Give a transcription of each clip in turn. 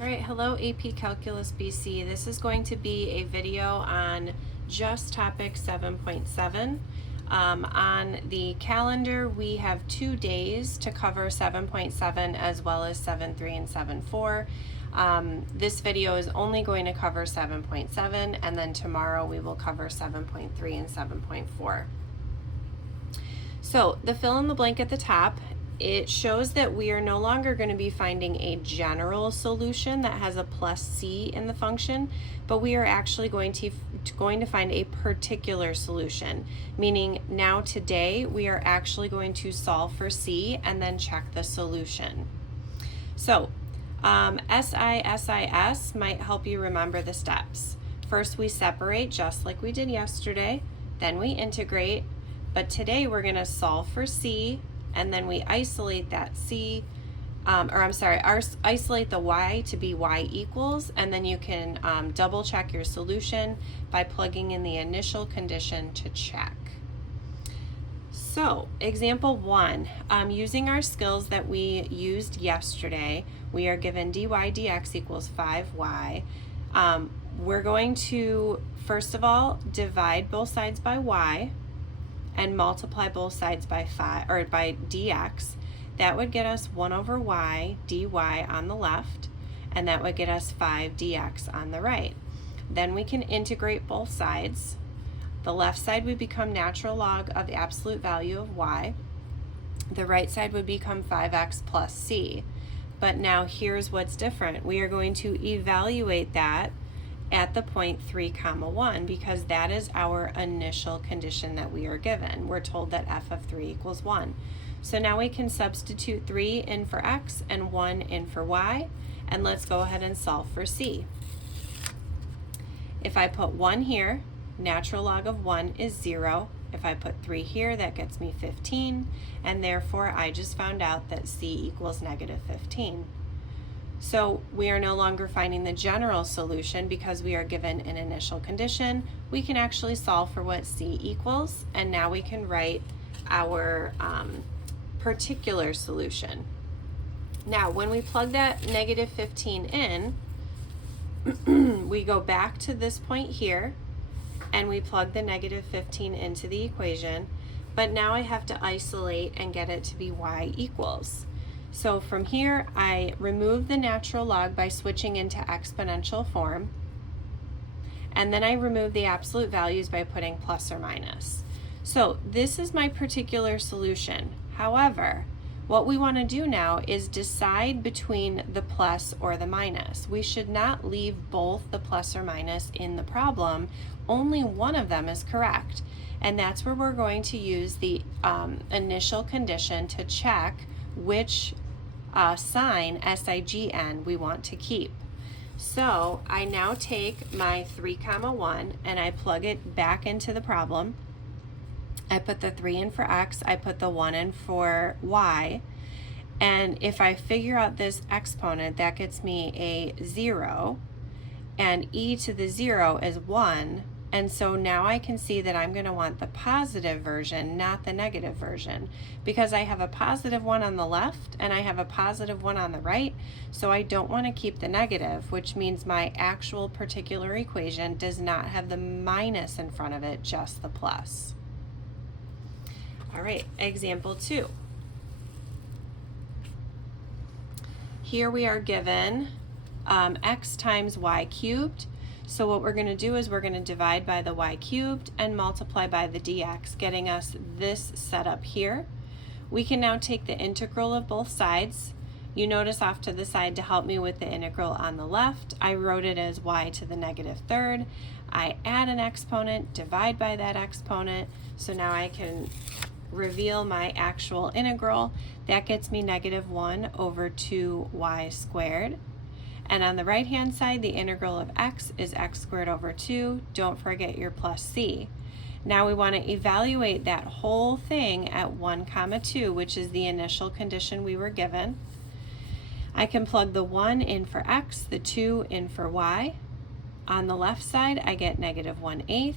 All right, hello AP Calculus BC. This is going to be a video on just topic 7.7. On the calendar, we have 2 days to cover 7.7 as well as 7.3 and 7.4. This video is only going to cover 7.7, and then tomorrow we will cover 7.3 and 7.4. So the fill in the blank at the top, it shows that we are no longer going to be finding a general solution that has a plus c in the function, but we are actually going to find a particular solution, meaning now today we are actually going to solve for c and then check the solution. So SIS might help you remember the steps. First we separate just like we did yesterday, then we integrate, but today we're going to solve for c, and then we isolate that c, isolate the y to be y equals, and then you can double check your solution by plugging in the initial condition to check. So example 1, using our skills that we used yesterday, we are given dy dx equals 5y. We're going to, first of all, divide both sides by y and multiply both sides by dx. That would get us 1 over y dy on the left, and that would get us 5 dx on the right. Then we can integrate both sides. The left side would become natural log of the absolute value of y. The right side would become 5x plus c. But now here's what's different. We are going to evaluate that at the point 3, 1, because that is our initial condition that we are given. We're told that f of 3 equals 1. So now we can substitute 3 in for x and 1 in for y, and let's go ahead and solve for c. If I put 1 here, natural log of 1 is 0. If I put 3 here, that gets me 15, and therefore I just found out that c equals negative 15. So we are no longer finding the general solution because we are given an initial condition. We can actually solve for what c equals, and now we can write our particular solution. Now when we plug that negative 15 in, we go back to this point here and we plug the negative 15 into the equation, but now I have to isolate and get it to be y equals. So from here, I remove the natural log by switching into exponential form, and then I remove the absolute values by putting plus or minus. So this is my particular solution. However, what we want to do now is decide between the plus or the minus. We should not leave both the plus or minus in the problem. Only one of them is correct, and that's where we're going to use the initial condition to check which sign, sign, we want to keep. So I now take my 3, 1 and I plug it back into the problem. I put the 3 in for x, I put the 1 in for y, and if I figure out this exponent, that gets me a 0, and e to the 0 is 1, and so now I can see that I'm going to want the positive version, not the negative version, because I have a positive 1 on the left and I have a positive 1 on the right, so I don't want to keep the negative, which means my actual particular equation does not have the minus in front of it, just the plus. All right, example 2. Here we are given x times y cubed. So what we're going to do is we're going to divide by the y cubed and multiply by the dx, getting us this setup here. We can now take the integral of both sides. You notice off to the side to help me with the integral on the left, I wrote it as y to the negative third. I add an exponent, divide by that exponent, so now I can reveal my actual integral. That gets me negative 1 over 2y squared. And on the right hand side, the integral of x is x squared over 2. Don't forget your plus c. Now we want to evaluate that whole thing at 1, 2, which is the initial condition we were given. I can plug the 1 in for x, the 2 in for y. On the left side, I get negative 1/8.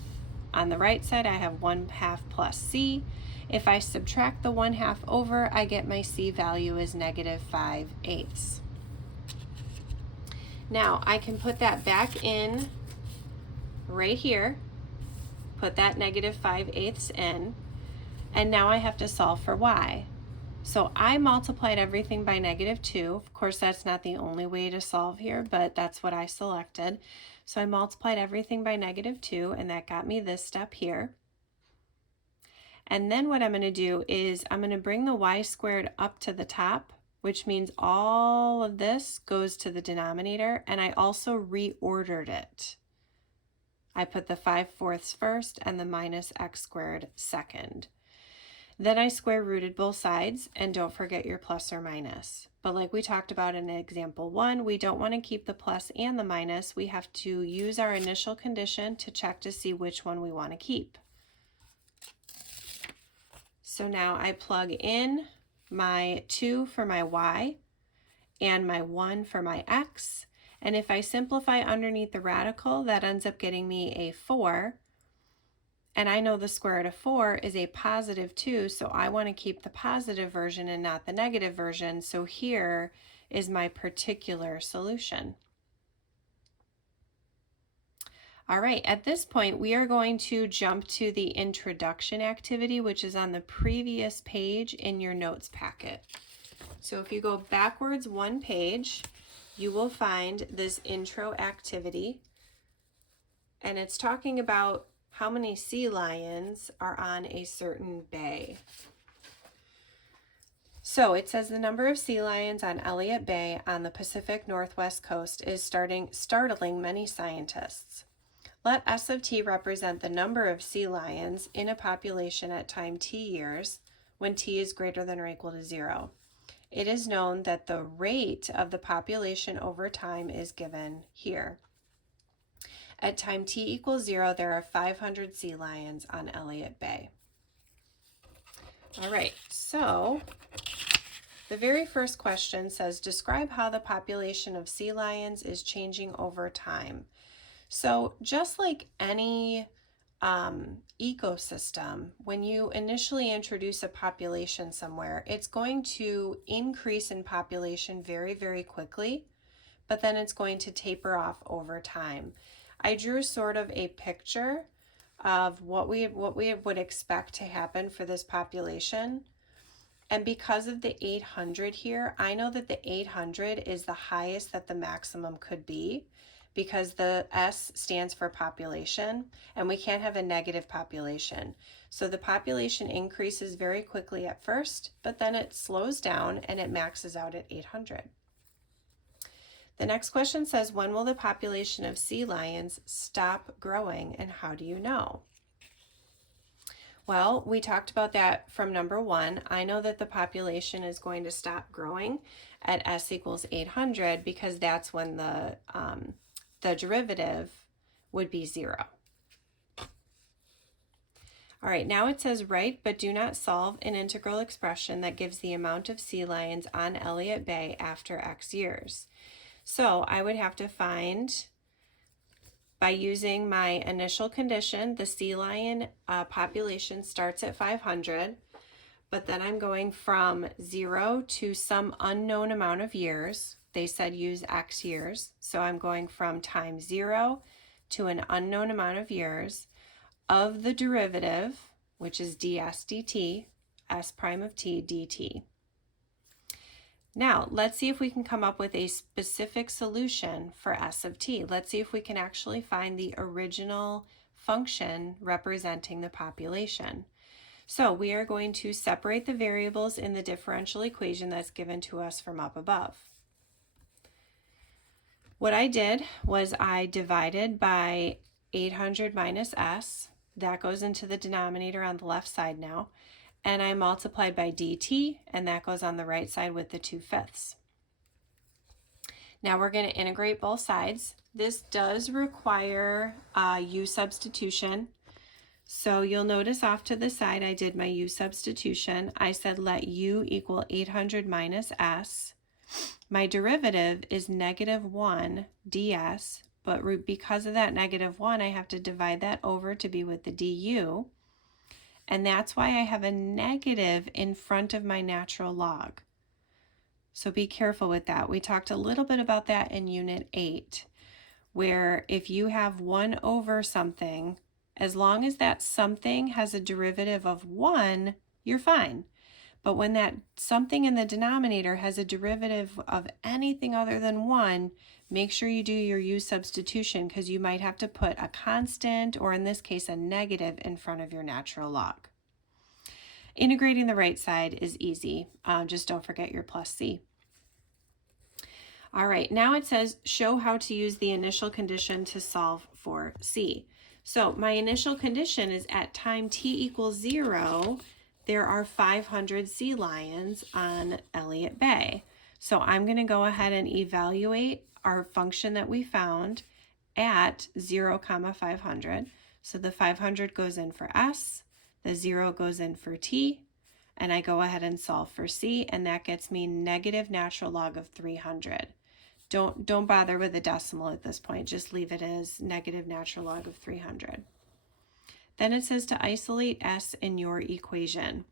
On the right side, I have 1/2 plus c. If I subtract the 1/2 over, I get my c value is negative 5/8. Now I can put that back in right here, put that negative 5/8 in, and now I have to solve for y. So I multiplied everything by -2. Of course, that's not the only way to solve here, but that's what I selected. So I multiplied everything by -2, and that got me this step here. And then what I'm going to do is I'm going to bring the y squared up to the top, which means all of this goes to the denominator, and I also reordered it. I put the 5/4 first and the minus x squared second. Then I square rooted both sides, and don't forget your plus or minus. But like we talked about in example 1, we don't want to keep the plus and the minus. We have to use our initial condition to check to see which one we want to keep. So now I plug in my 2 for my y and my 1 for my x. And if I simplify underneath the radical, that ends up getting me a 4. And I know the square root of 4 is a positive 2, so I want to keep the positive version and not the negative version. So here is my particular solution. All right, at this point, we are going to jump to the introduction activity, which is on the previous page in your notes packet. So if you go backwards one page, you will find this intro activity, and it's talking about how many sea lions are on a certain bay. So it says the number of sea lions on Elliott Bay on the Pacific Northwest coast is startling many scientists. Let S of t represent the number of sea lions in a population at time t years when t is greater than or equal to 0. It is known that the rate of the population over time is given here. At time t equals 0, there are 500 sea lions on Elliott Bay. All right, so the very first question says, describe how the population of sea lions is changing over time. So just like any ecosystem, when you initially introduce a population somewhere, it's going to increase in population very, very quickly, but then it's going to taper off over time. I drew sort of a picture of what we would expect to happen for this population. And because of the 800 here, I know that the 800 is the highest that the maximum could be, because the S stands for population, and we can't have a negative population. So the population increases very quickly at first, but then it slows down and it maxes out at 800. The next question says, when will the population of sea lions stop growing, and how do you know? Well, we talked about that from number 1. I know that the population is going to stop growing at S equals 800 because that's when the derivative would be 0. All right, now it says write but do not solve an integral expression that gives the amount of sea lions on Elliott Bay after X years. So I would have to find, by using my initial condition, the sea lion population starts at 500, but then I'm going from 0 to some unknown amount of years. They said use X years, so I'm going from time 0 to an unknown amount of years of the derivative, which is ds dt, s prime of t dt. Now, let's see if we can come up with a specific solution for s of t. Let's see if we can actually find the original function representing the population. So we are going to separate the variables in the differential equation that's given to us from up above. What I did was I divided by 800 minus s. That goes into the denominator on the left side now. And I multiplied by dt, and that goes on the right side with the 2/5. Now we're going to integrate both sides. This does require u substitution. So you'll notice off to the side I did my u substitution. I said let u equal 800 minus s. My derivative is -1 ds, but because of that -1, I have to divide that over to be with the du. And that's why I have a negative in front of my natural log. So be careful with that. We talked a little bit about that in Unit 8, where if you have 1 over something, as long as that something has a derivative of 1, you're fine. But when that something in the denominator has a derivative of anything other than 1, make sure you do your u substitution, because you might have to put a constant, or in this case a negative, in front of your natural log. Integrating the right side is easy. Just don't forget your plus c. All right, now it says show how to use the initial condition to solve for c. So my initial condition is at time t equals 0, there are 500 sea lions on Elliott Bay. So I'm going to go ahead and evaluate our function that we found at 0, 500. So the 500 goes in for s, the 0 goes in for t, and I go ahead and solve for c, and that gets me negative natural log of 300. Don't bother with a decimal at this point, just leave it as negative natural log of 300. Then it says to isolate s in your equation.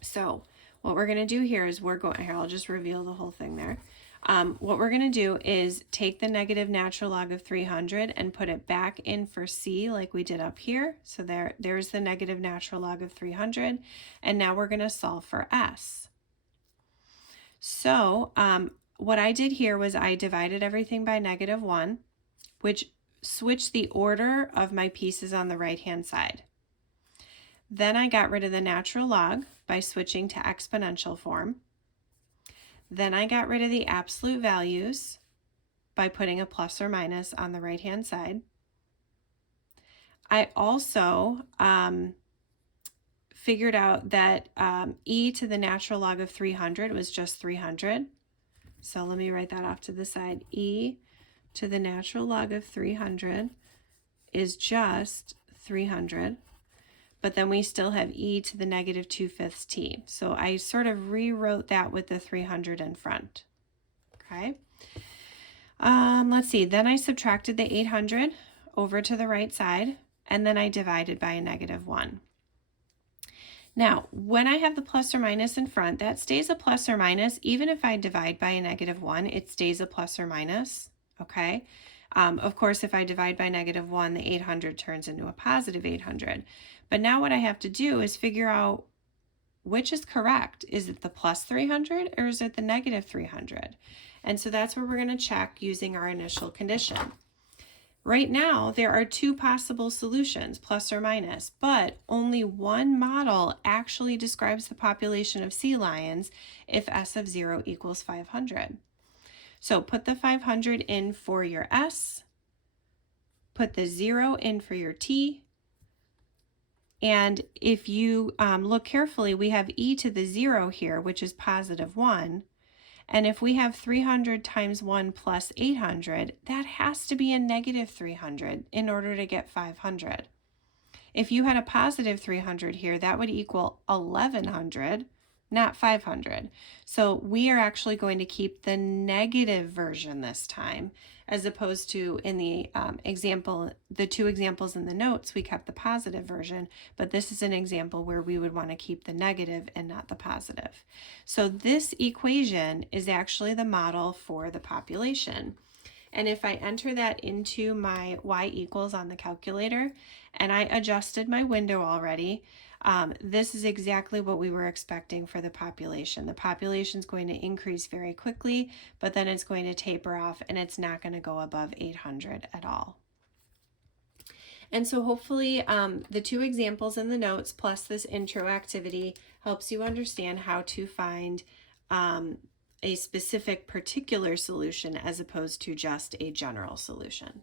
So what we're going to do here is here, I'll just reveal the whole thing there. What we're going to do is take the negative natural log of 300 and put it back in for c like we did up here. So there's the negative natural log of 300. And now we're going to solve for s. So what I did here was I divided everything by -1, which switched the order of my pieces on the right-hand side. Then I got rid of the natural log by switching to exponential form. Then I got rid of the absolute values by putting a plus or minus on the right-hand side. I also figured out that e to the natural log of 300 was just 300. So let me write that off to the side. E to the natural log of 300 is just 300. But then we still have e to the negative 2/5 t. So I sort of rewrote that with the 300 in front. Okay. Let's see. Then I subtracted the 800 over to the right side, and then I divided by a -1. Now, when I have the plus or minus in front, that stays a plus or minus. Even if I divide by a -1, it stays a plus or minus. Okay. Of course, if I divide by -1, the 800 turns into a positive 800. But now what I have to do is figure out which is correct. Is it the plus 300 or is it the negative 300? And so that's where we're going to check using our initial condition. Right now, there are 2 possible solutions, plus or minus, but only one model actually describes the population of sea lions if s of 0 equals 500. So put the 500 in for your s, put the 0 in for your t, and if you look carefully, we have e to the 0 here, which is positive 1. And if we have 300 times 1 plus 800, that has to be a negative 300 in order to get 500. If you had a positive 300 here, that would equal 1100, not 500. So we are actually going to keep the negative version this time, as opposed to in the the 2 examples in the notes, we kept the positive version, but this is an example where we would want to keep the negative and not the positive. So this equation is actually the model for the population. And if I enter that into my y equals on the calculator, and I adjusted my window already, this is exactly what we were expecting for the population. The population is going to increase very quickly, but then it's going to taper off, and it's not going to go above 800 at all. And so hopefully the 2 examples in the notes plus this intro activity helps you understand how to find a specific particular solution as opposed to just a general solution.